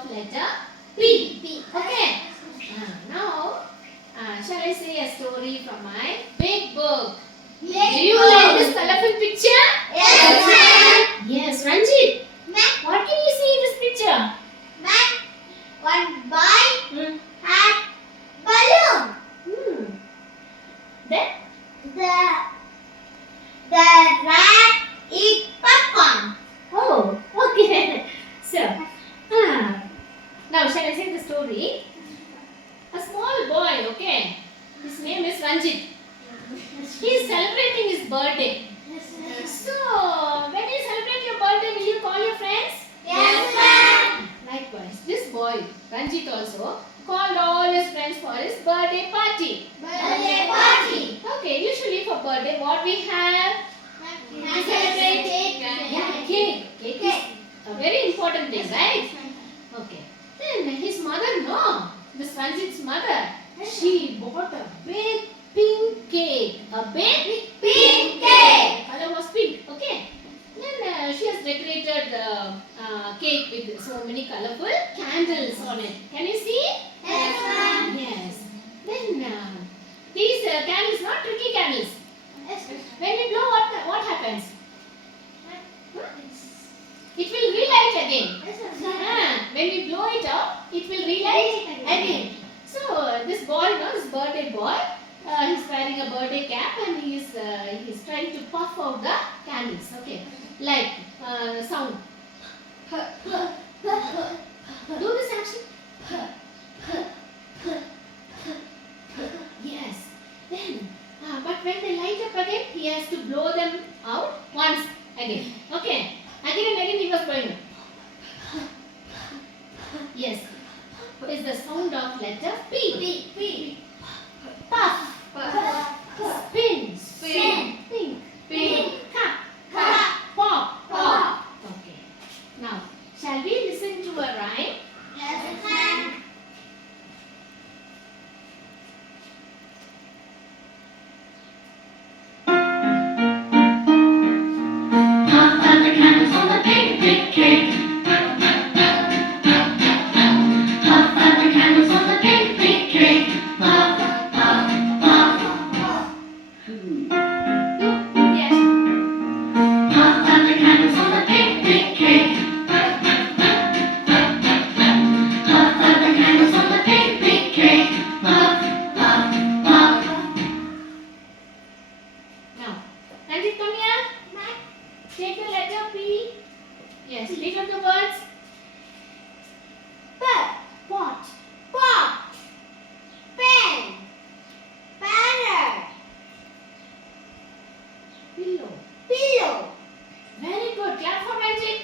of letter P. Okay. Now, shall I say a story from my big book? Do you like this colorful picture? Yes, ma'am. Yes, Ranjit. Ma'am. What can you see in this picture? Ma'am, one boy had balloon. Then? The rat eat popcorn. Oh, okay. So, now shall I say the story? A small boy, okay. His name is Ranjit. He is celebrating his birthday. So, when you celebrate your birthday, will you call your friends? Yes, ma'am. Likewise, this boy, Ranjit also, called all his friends for his birthday party. Birthday party. Okay, usually for birthday, what we have? To celebrate? Yeah, cake. Cake is a very important thing, right? Okay. Then his mother, no. This Ranjit's mother, she bought a big pink cake. A big Pink cake. color was pink. Okay. Then she has decorated the cake with so many colorful candles on it. Can you see? Yes, ma'am. Yes. Then these candles, not tricky candles. When we blow, what happens? It will relight again. When we blow it out, it will relight again. So this boy, this birthday boy, he's wearing a birthday cap and he's trying to puff out the candles. Okay, like sound. Do this action. Yes. Then, but when they light up again, he has to blow them out once again. Okay. Again and again he was blowing. Yes. Is the sound of letter P. Puff. Spin. Pink. Cup. Pop. Okay. Now, shall we listen to a rhyme? Yes, ma'am. Puff out the candles on the big, big cake. Puff out the candles on the big, big cake. Puff, puff, puff. Yes. Puff out the candles on the big, big cake. Puff out the candles on the big, big cake. Puff, puff, puff. Now, Ranjit, come here. Take the letter P. Yes. Read out the words. Pot. Pot. Pen. Parrot. Pillow. Pillow. Very good. Clap for Ranjit.